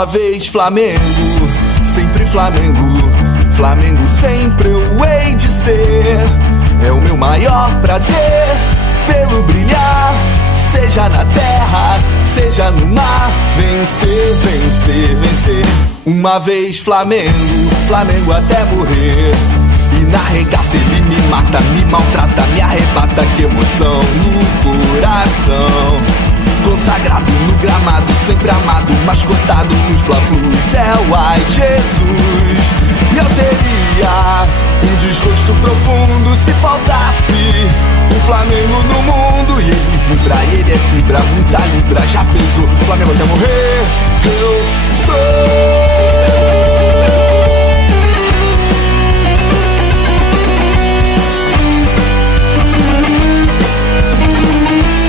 Uma vez Flamengo, sempre Flamengo, Flamengo sempre eu hei de ser. É o meu maior prazer vê-lo brilhar, seja na terra, seja no mar. Vencer, vencer, vencer. Uma vez Flamengo, Flamengo até morrer. E na regata ele me mata, me maltrata, me arrebata. Que emoção no coração. Consagrado no gramado, sempre amado, mascotado nos Fla-Flus. É o ai Jesus. E eu teria um desgosto profundo se faltasse um Flamengo no mundo. E ele vibra, ele é fibra, muita libra, já pesou. Flamengo até morrer, eu sou.